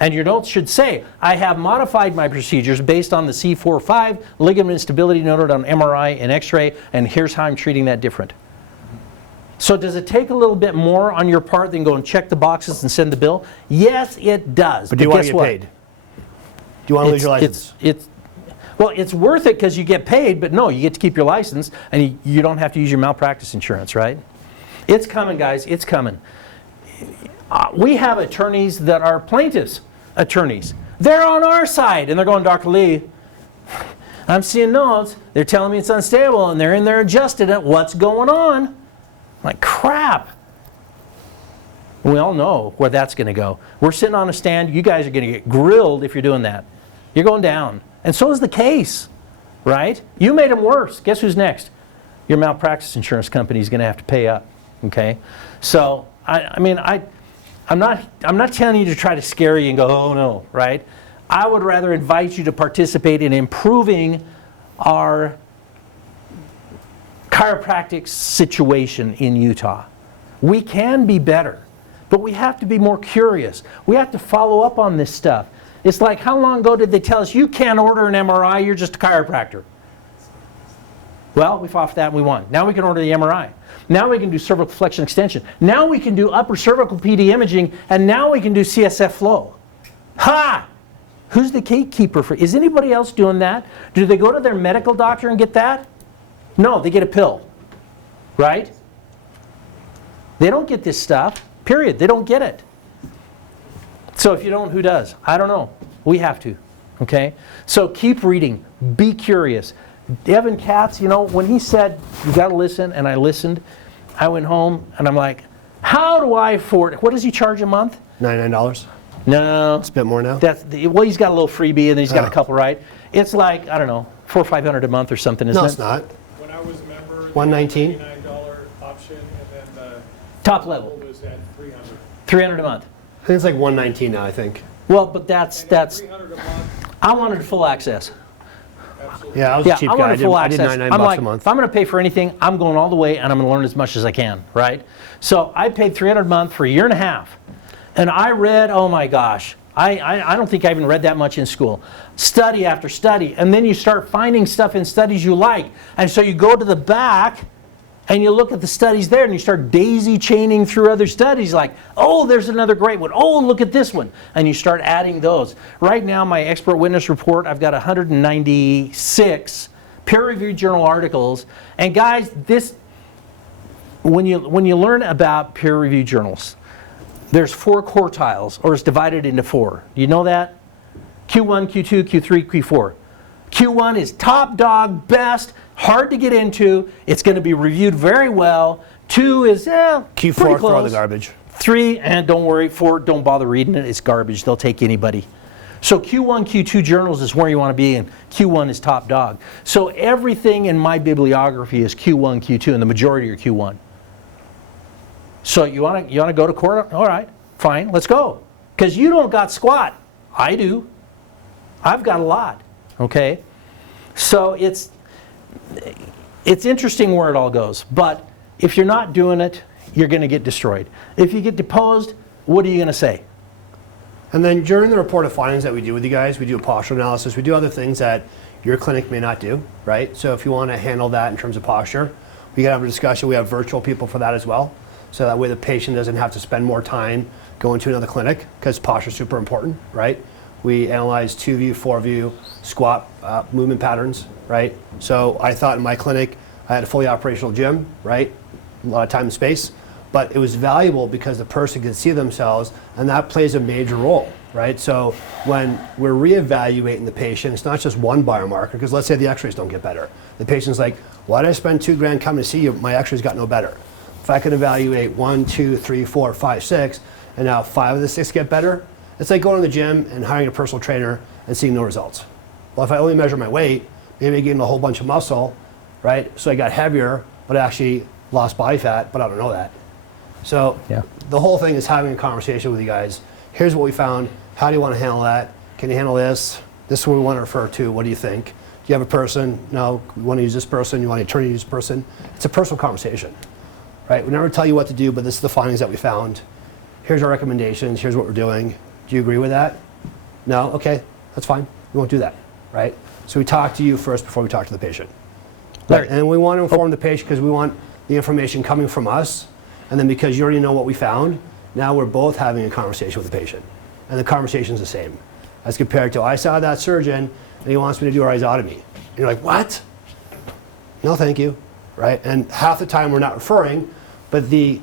And your notes should say, I have modified my procedures based on the C4-5 ligament instability noted on MRI and X-ray, and here's how I'm treating that different. So does it take a little bit more on your part than go and check the boxes and send the bill? Yes, it does. But do you want to get paid? Do you want to lose your license? Well, it's worth it because you get paid, but no, you get to keep your license, and you don't have to use your malpractice insurance, right? It's coming, guys. It's coming. We have attorneys that are plaintiffs' attorneys. They're on our side, and they're going, Dr. Lee, I'm seeing notes. They're telling me it's unstable, and they're in there adjusting it. What's going on? I'm like, crap. We all know where that's going to go. We're sitting on a stand. You guys are going to get grilled if you're doing that. You're going down. And so is the case, right? You made them worse. Guess who's next? Your malpractice insurance company is going to have to pay up, okay? So, I'm not telling you to try to scare you and go, oh no, right? I would rather invite you to participate in improving our chiropractic situation in Utah. We can be better, but we have to be more curious. We have to follow up on this stuff. It's like, how long ago did they tell us you can't order an MRI, you're just a chiropractor? Well, we fought for that and we won. Now we can order the MRI. Now we can do cervical flexion extension. Now we can do upper cervical PD imaging, and now we can do CSF flow. Ha! Who's the gatekeeper for? Is anybody else doing that? Do they go to their medical doctor and get that? No, they get a pill, right? They don't get this stuff, period. They don't get it. So if you don't, who does? I don't know. We have to, okay? So keep reading. Be curious. Evan Katz, you know, when he said, you got to listen, and I listened, I went home, and I'm like, how do I afford it? What does he charge a month? $99. No. It's a bit more now? Well, he's got a little freebie, and then he's got a couple, right? It's like, I don't know, $400 or $500 a month or something, isn't it? No, it's not. When I was a member, $119. $99 option, and then the top level was at $300. $300 a month. I think it's like $119 now, I think. Well, but that's $300 a month. I wanted full access. Absolutely. Yeah, I was a cheap I guy. wanted full I did access. $99 I'm like, a month. if I'm going to pay for anything, I'm going all the way, and I'm going to learn as much as I can, right? So I paid $300 a month for a year and a half, and I read, oh my gosh, I don't think I even read that much in school. Study after study, and then you start finding stuff in studies you like, and so you go to the back, and you look at the studies there, and you start daisy chaining through other studies like, oh, there's another great one. Oh, look at this one. And you start adding those. Right now, my expert witness report, I've got 196 peer-reviewed journal articles. And guys, this, when you learn about peer-reviewed journals, there's 4 quartiles, or it's divided into 4. Do you know that? Q1, Q2, Q3, Q4. Q1 is top dog, best, hard to get into. It's going to be reviewed very well. 2 is, Q4, throw the garbage. 3, and don't worry. 4, don't bother reading it. It's garbage. They'll take anybody. So Q1, Q2 journals is where you want to be, and Q1 is top dog. So everything in my bibliography is Q1, Q2, and the majority are Q1. So you want to go to court? All right, fine, let's go. Because you don't got squat. I do. I've got a lot. Okay? So it's interesting where it all goes. But if you're not doing it, you're going to get destroyed. If you get deposed, what are you going to say? And then during the report of findings that we do with you guys, we do a posture analysis. We do other things that your clinic may not do, right? So if you want to handle that in terms of posture, we can have a discussion. We have virtual people for that as well. So that way the patient doesn't have to spend more time going to another clinic, because posture is super important, right? We analyze 2-view, 4-view, squat movement patterns, right? So I thought in my clinic, I had a fully operational gym, right? A lot of time and space, but it was valuable because the person can see themselves, and that plays a major role, right? So when we're reevaluating the patient, it's not just one biomarker, because let's say the x-rays don't get better. The patient's like, why did I spend $2,000 coming to see you? My x-rays got no better. If I can evaluate 1, 2, 3, 4, 5, 6, and now 5 of the 6 get better, it's like going to the gym and hiring a personal trainer and seeing no results. Well, if I only measure my weight, maybe I gained a whole bunch of muscle, right? So I got heavier, but I actually lost body fat, but I don't know that. So the whole thing is having a conversation with you guys. Here's what we found. How do you want to handle that? Can you handle this? This is what we want to refer to. What do you think? Do you have a person? No. You want to use this person? You want an attorney to use this person? It's a personal conversation, right? We never tell you what to do, but this is the findings that we found. Here's our recommendations. Here's what we're doing. Do you agree with that? No? Okay, that's fine. We won't do that, right? So we talk to you first before we talk to the patient. Larry. And we want to inform the patient because we want the information coming from us. And then because you already know what we found, now we're both having a conversation with the patient. And the conversation's the same. As compared to, I saw that surgeon and he wants me to do a rhizotomy. And you're like, what? No, thank you, right? And half the time we're not referring, but the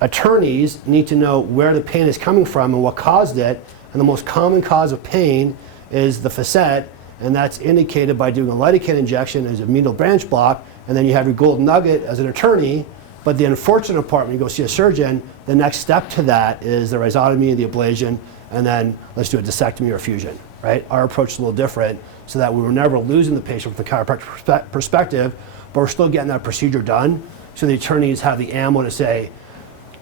attorneys need to know where the pain is coming from and what caused it. And the most common cause of pain is the facet, and that's indicated by doing a lidocaine injection as a medial branch block, and then you have your golden nugget as an attorney. But the unfortunate part, when you go see a surgeon, the next step to that is the rhizotomy, the ablation, and then let's do a discectomy or fusion, right? Our approach is a little different so that we were never losing the patient from the chiropractic perspective, but we're still getting that procedure done. So the attorneys have the ammo to say,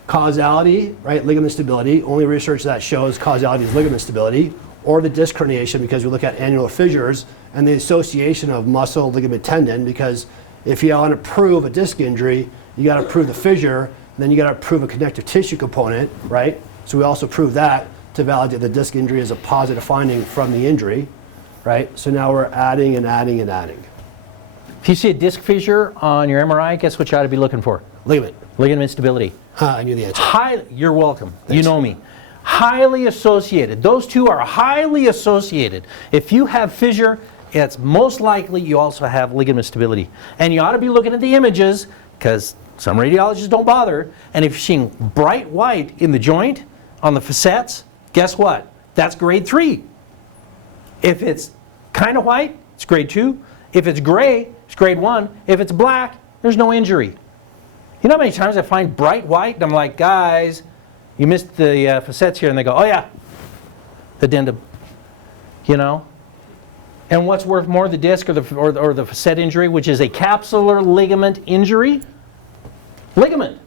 causality, right, ligament stability, only research that shows causality is ligament stability, or the disc herniation because we look at annular fissures and the association of muscle, ligament, tendon, because if you want to prove a disc injury, you got to prove the fissure, and then you got to prove a connective tissue component, right? So we also prove that to validate the disc injury as a positive finding from the injury, right? So now we're adding and adding and adding. If you see a disc fissure on your MRI, guess what you ought to be looking for? Ligament. Ligament stability. I knew the answer. You're welcome. Thanks. You know me. Highly associated. Those two are highly associated. If you have fissure, it's most likely you also have ligament stability. And you ought to be looking at the images because some radiologists don't bother. And if you're seeing bright white in the joint on the facets, guess what? That's grade 3. If it's kind of white, it's grade 2. If it's gray, it's grade 1. If it's black, there's no injury. You know how many times I find bright white and I'm like, guys, you missed the facets here, and they go, oh yeah, addendum, you know? And what's worth more, the disc or the facet injury, which is a capsular ligament injury? Ligament.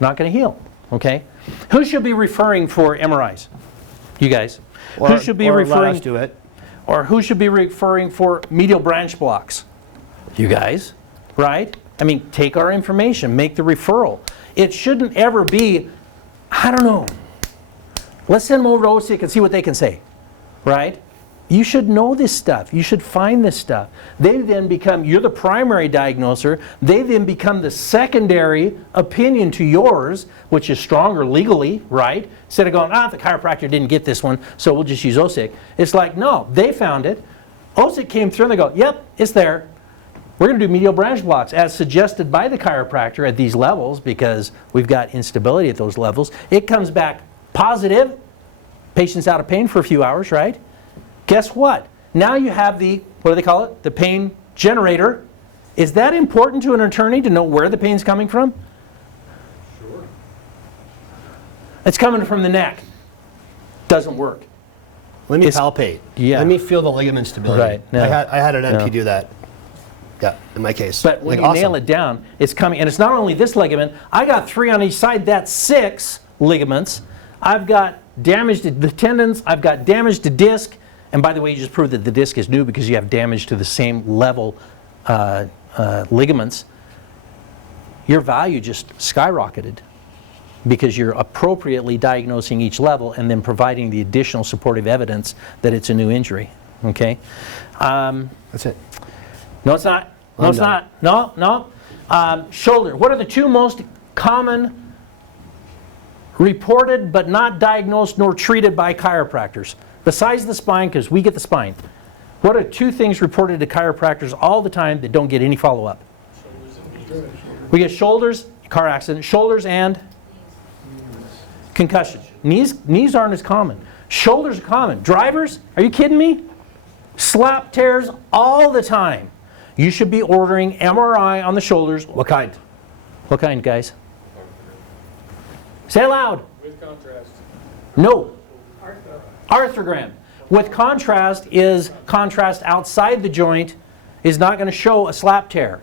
Not going to heal, okay? Who should be referring for MRIs? You guys. Who should be referring? Let us do it. Or who should be referring for medial branch blocks? You guys, right? I mean, take our information, make the referral. It shouldn't ever be, I don't know, let's send them over to OSIC and see what they can say, right? You should know this stuff. You should find this stuff. They then become, you're the primary diagnoser, they then become the secondary opinion to yours, which is stronger legally, right? Instead of going, the chiropractor didn't get this one, so we'll just use OSIC. It's like, no, they found it. OSIC came through and they go, yep, it's there. We're going to do medial branch blocks as suggested by the chiropractor at these levels because we've got instability at those levels. It comes back positive. Patient's out of pain for a few hours, right? Guess what? Now you have the, what do they call it? The pain generator. Is that important to an attorney to know where the pain's coming from? Sure. It's coming from the neck. Doesn't work. Let me palpate. Yeah. Let me feel the ligament stability. Right. No. I had an MP No. do that. Yeah, in my case. But when you nail it down, it's coming. And it's not only this ligament. I got 3 on each side. That's 6 ligaments. I've got damage to the tendons. I've got damage to disc. And by the way, you just proved that the disc is new because you have damage to the same level ligaments. Your value just skyrocketed because you're appropriately diagnosing each level and then providing the additional supportive evidence that it's a new injury. Okay? That's it. No, it's not. No, it's not. No. Shoulder. What are the 2 most common reported but not diagnosed nor treated by chiropractors? Besides the spine, because we get the spine. What are 2 things reported to chiropractors all the time that don't get any follow-up? We get shoulders, car accident, shoulders and concussion. Knees aren't as common. Shoulders are common. Drivers, are you kidding me? Slap tears all the time. You should be ordering MRI on the shoulders. What kind? What kind, guys? Say it loud. With contrast. No. Arthrogram. With contrast is contrast outside the joint is not going to show a slap tear.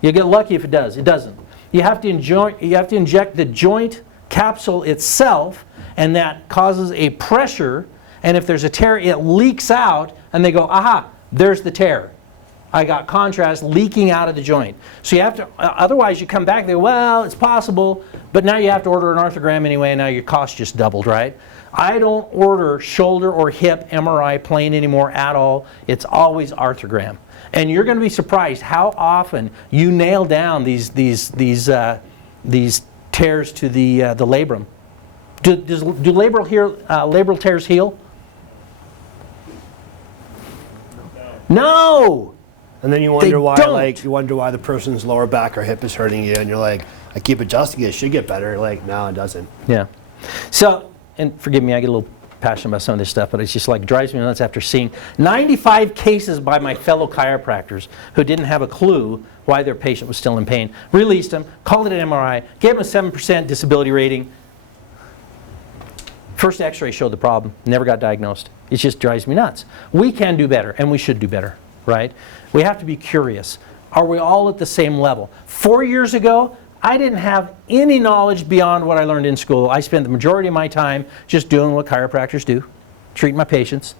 You'll get lucky if it does. It doesn't. You have to inject the joint capsule itself, and that causes a pressure, and if there's a tear, it leaks out, and they go, aha, there's the tear. I got contrast leaking out of the joint. So you have to, otherwise you come back and they go, well, it's possible, but now you have to order an arthrogram anyway, and now your cost just doubled, right? I don't order shoulder or hip MRI plain anymore at all. It's always arthrogram. And you're going to be surprised how often you nail down these tears to the labrum. Do labral tears heal? No. And then you wonder They why, don't. like, you wonder why the person's lower back or hip is hurting you, and you're like, I keep adjusting it, it should get better. Like, no, it doesn't. Yeah. So, and forgive me, I get a little passionate about some of this stuff, but it's just like drives me nuts after seeing 95 cases by my fellow chiropractors who didn't have a clue why their patient was still in pain. Released them, called it an MRI, gave them a 7% disability rating. First x-ray showed the problem, never got diagnosed. It just drives me nuts. We can do better, and we should do better, right? We have to be curious. Are we all at the same level? 4 years ago, I didn't have any knowledge beyond what I learned in school. I spent the majority of my time just doing what chiropractors do, treating my patients.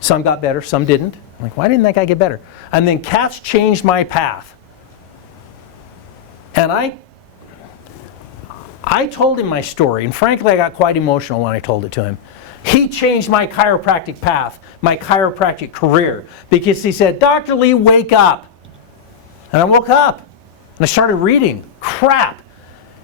Some got better, some didn't. I'm like, why didn't that guy get better? And then Katz changed my path. And I told him my story, and frankly I got quite emotional when I told it to him. He changed my chiropractic path, my chiropractic career, because he said, Dr. Lee, wake up. And I woke up, and I started reading. Crap.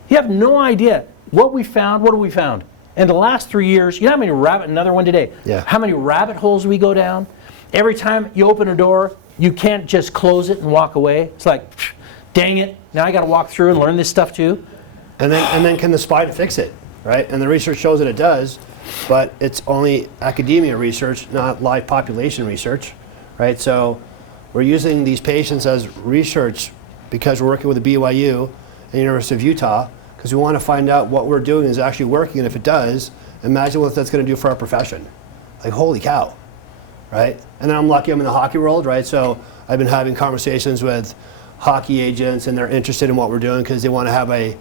You have no idea what we found. What have we found? In the last 3 years, you know how many another one today. Yeah. How many rabbit holes we go down? Every time you open a door, you can't just close it and walk away. It's like, dang it, now I got to walk through and learn this stuff too. And then can the spine fix it, right? And the research shows that it does, but it's only academia research, not live population research, right? So we're using these patients as research because we're working with the BYU and University of Utah, because we want to find out what we're doing is actually working, and if it does, imagine what that's going to do for our profession. Like, holy cow, right? And then I'm lucky I'm in the hockey world, right? So I've been having conversations with hockey agents, and they're interested in what we're doing because they want to have a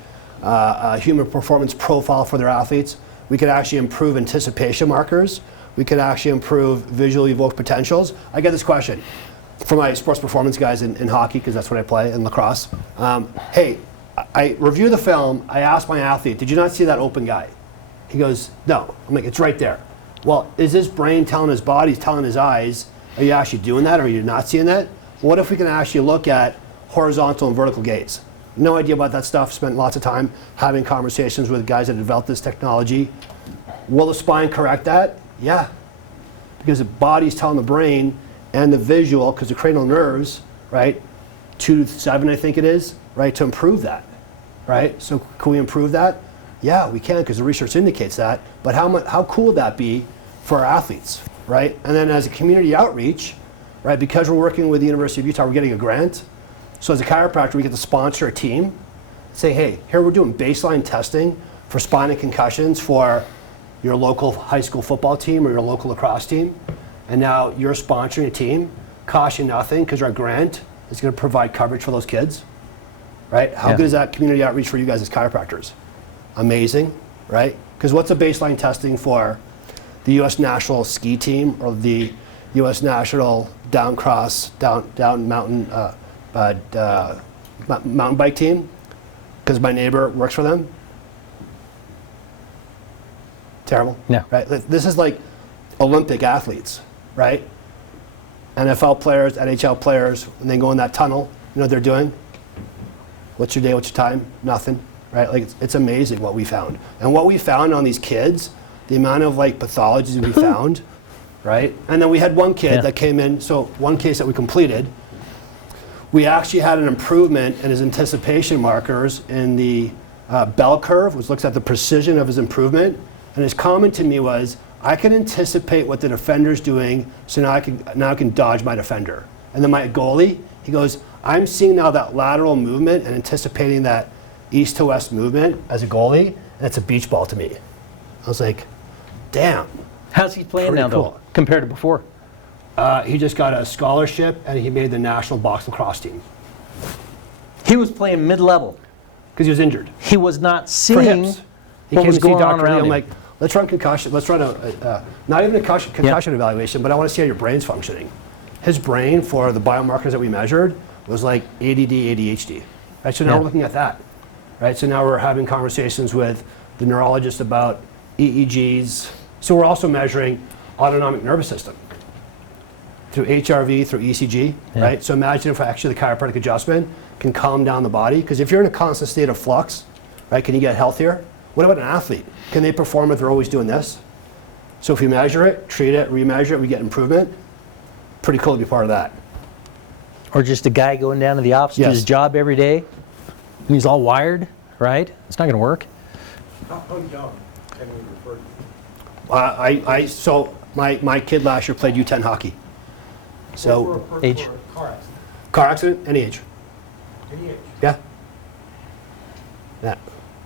human performance profile for their athletes. We could actually improve anticipation markers. We could actually improve visually evoked potentials. I get this question from my sports performance guys in hockey, because that's what I play, in lacrosse. Hey, I review the film, I ask my athlete, did you not see that open guy? He goes, no. I'm like, it's right there. Well, is his brain telling his body, telling his eyes, are you actually doing that, or are you not seeing that? What if we can actually look at horizontal and vertical gaze? No idea about that stuff, spent lots of time having conversations with guys that developed this technology. Will the spine correct that? Yeah. Because the body's telling the brain and the visual, because the cranial nerves, right, 2 to 7 I think it is, right, to improve that, right? So can we improve that? Yeah, we can, because the research indicates that. But how cool would that be for our athletes, right? And then as a community outreach, right, because we're working with the University of Utah, we're getting a grant. So as a chiropractor, we get to sponsor a team, say, hey, here we're doing baseline testing for spine and concussions for your local high school football team or your local lacrosse team. And now you're sponsoring a team, cost you nothing, because our grant is going to provide coverage for those kids, right? How good is that community outreach for you guys as chiropractors? Amazing, right? Because what's a baseline testing for the U.S. national ski team or the U.S. national down mountain mountain bike team? Because my neighbor works for them. Terrible. Yeah. Right. This is like Olympic athletes, right? NFL players, NHL players, and they go in that tunnel. You know what they're doing? What's your day? What's your time? Nothing. Right? Like it's amazing what we found, and what we found on these kids, the amount of like pathologies we found, right? And then we had one kid that came in. So one case that we completed, we actually had an improvement in his anticipation markers in the bell curve, which looks at the precision of his improvement. And his comment to me was, I can anticipate what the defender's doing, so now I can dodge my defender. And then my goalie, he goes, I'm seeing now that lateral movement and anticipating that east to west movement as a goalie, and it's a beach ball to me. I was like, damn. How's he playing Pretty now, cool. though, compared to before? He just got a scholarship, and he made the national box lacrosse team. He was playing mid-level. Because he was injured. He was not For seeing hips. He what came was to see going on Dr. Lee. around I'm him. like, let's run concussion. Let's run not even a concussion evaluation, but I want to see how your brain's functioning. His brain, for the biomarkers that we measured, was like ADD, ADHD. Right, so now we're looking at that. Right, so now we're having conversations with the neurologist about EEGs, So we're also measuring autonomic nervous system through HRV, through ECG, right? So imagine if actually the chiropractic adjustment can calm down the body, because if you're in a constant state of flux, right, can you get healthier? What about an athlete? Can they perform if they're always doing this? So if we measure it, treat it, remeasure it, we get improvement. Pretty cool to be part of that. Or just a guy going down to the office to Yes. his job every day, and he's all wired, right? It's not going to work. How young can we refer to? So my kid last year played U10 hockey. So Age. For a car accident, car accident, any age. any age. Yeah. Yeah.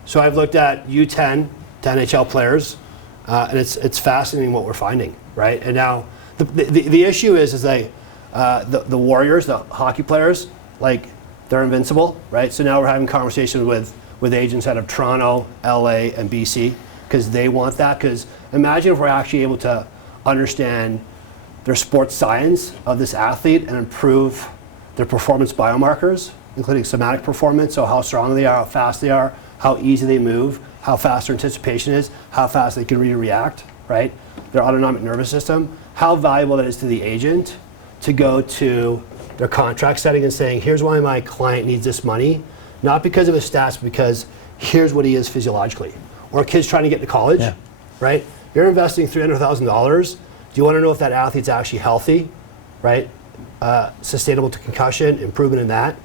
So I've looked at U10 to NHL players, and it's fascinating what we're finding, right? And now the issue is like the Warriors, the hockey players, like they're invincible, right? So now we're having conversations with agents out of Toronto, LA, and BC because they want that. Because imagine if we're actually able to understand their sports science of this athlete and improve their performance biomarkers, including somatic performance, so how strong they are, how fast they are, how easy they move, how fast their anticipation is, how fast they can react, right? Their autonomic nervous system, how valuable that is to the agent to go to their contract setting and saying, here's why my client needs this money, not because of his stats, but because here's what he is physiologically. Or kids trying to get to college, right? You're investing $300,000. Do you want to know if that athlete's actually healthy, right? Sustainable to concussion, improvement in that,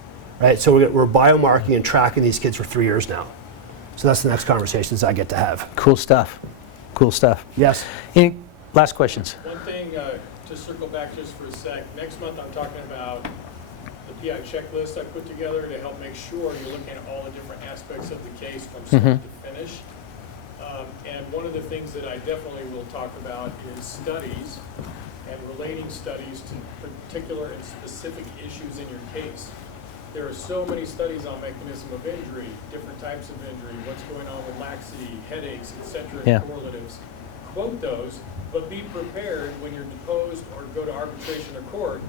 right? So we're biomarking and tracking these kids for 3 years now. So that's the next conversations I get to have. Cool stuff. Cool stuff. Yes. Any last questions? One thing, to circle back just for a sec, next month I'm talking about the PI checklist I put together to help make sure you're looking at all the different aspects of the case from start to finish. And one of the things that I definitely will talk about is studies and relating studies to particular and specific issues in your case. There are so many studies on mechanism of injury, different types of injury, what's going on with laxity, headaches, etc., and correlatives. Quote those, but be prepared when you're deposed or go to arbitration or court,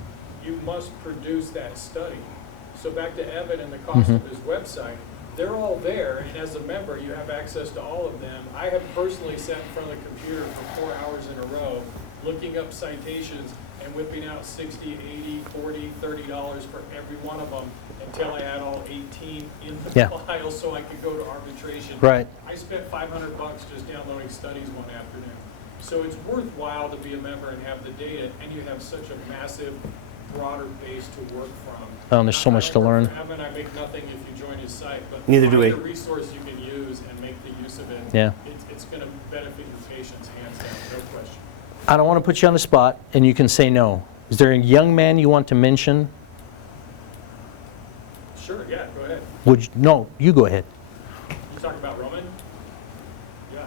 you must produce that study. So back to Evan and the cost of his website, they're all there, and as a member, you have access to all of them. I have personally sat in front of the computer for 4 hours in a row, looking up citations and whipping out $60, $80, $40, $30 for every one of them until I had all 18 in the file so I could go to arbitration. Right. I spent $500 just downloading studies one afternoon. So it's worthwhile to be a member and have the data, and you have such a massive, broader base to work from. Oh, there's so much to learn. Evan, I make nothing if you join his site, but Neither do we. find a resource you can use and make the use of it. Yeah. It's going to benefit your patients, hands down, no question. I don't want to put you on the spot, and you can say no. Is there a young man you want to mention? Sure, yeah, go ahead. No, you go ahead. You talking about Roman? Yeah.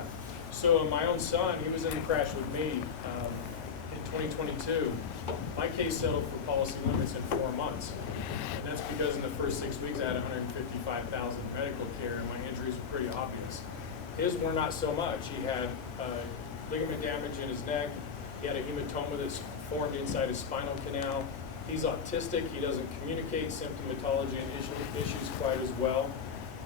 So my own son, he was in the crash with me in 2022. My case settled for policy limits in 4 months. And that's because in the first 6 weeks I had $155,000 medical care and my injuries were pretty obvious. His were not so much. He had ligament damage in his neck. He had a hematoma that's formed inside his spinal canal. He's autistic. He doesn't communicate symptomatology and issues quite as well.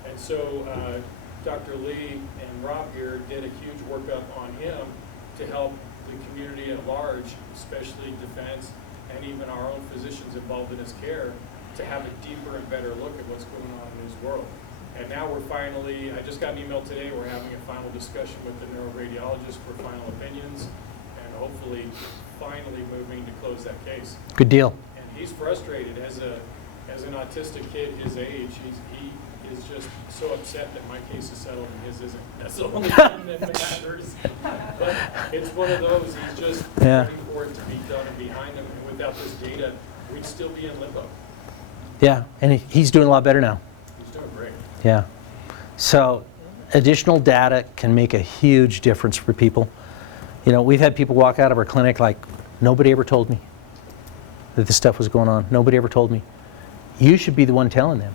And so Dr. Lee and Rob here did a huge workup on him to help the community at large, especially defense and even our own physicians involved in his care, to have a deeper and better look at what's going on in his world. And now we're finally, I just got an email today, we're having a final discussion with the neuroradiologist for final opinions, and hopefully finally moving to close that case. Good deal. And he's frustrated as an autistic kid his age. He is just so upset that my case is settled and his isn't. That's the only thing that matters. But it's one of those, he's just ready for it to be done and behind him. And without this data, we'd still be in limbo. Yeah, and he's doing a lot better now. He's doing great. Yeah. So additional data can make a huge difference for people. You know, we've had people walk out of our clinic like, nobody ever told me that this stuff was going on. Nobody ever told me. You should be the one telling them.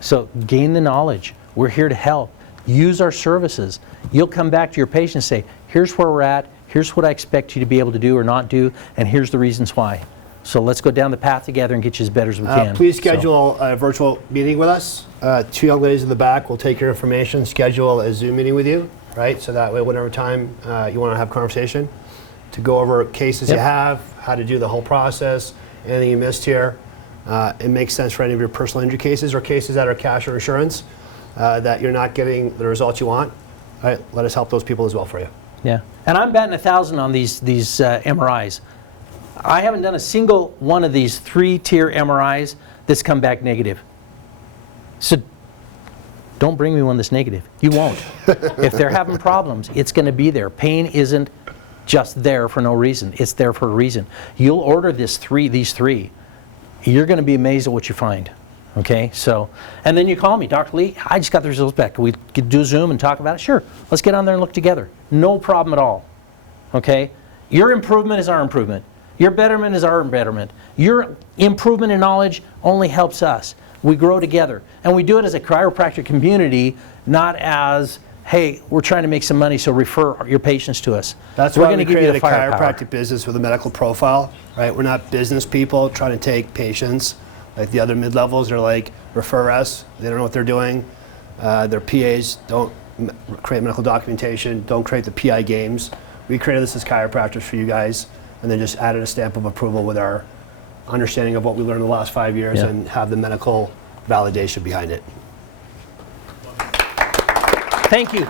So gain the knowledge. We're here to help. Use our services. You'll come back to your patient and say, here's where we're at, here's what I expect you to be able to do or not do, and here's the reasons why. So let's go down the path together and get you as better as we can. Please schedule a virtual meeting with us. 2 young ladies in the back will take your information, schedule a Zoom meeting with you. right? So that way, whenever time you want to have a conversation, to go over cases you Yep. have, how to do the whole process, anything you missed here. It makes sense for any of your personal injury cases or cases that are cash or insurance that you're not getting the results you want. Right? Let us help those people as well for you. Yeah, and I'm betting 1,000 on these MRIs. I haven't done a single one of these 3-tier MRIs that's come back negative. So don't bring me one that's negative. You won't. If they're having problems, it's going to be there. Pain isn't just there for no reason. It's there for a reason. You'll order these three. You're going to be amazed at what you find. Okay, so, and then you call me, Dr. Lee, I just got the results back. Can we do a Zoom and talk about it? Sure, let's get on there and look together. No problem at all. Okay, your improvement is our improvement. Your betterment is our betterment. Your improvement in knowledge only helps us. We grow together. And we do it as a chiropractic community, not as, hey, we're trying to make some money, so refer your patients to us. That's why we created a chiropractic business with a medical profile, right? We're not business people trying to take patients. Like the other mid-levels are like, refer us. They don't know what they're doing. Their PAs don't create medical documentation, don't create the PI games. We created this as chiropractors for you guys, and then just added a stamp of approval with our understanding of what we learned in the last 5 years and have the medical validation behind it. Thank you.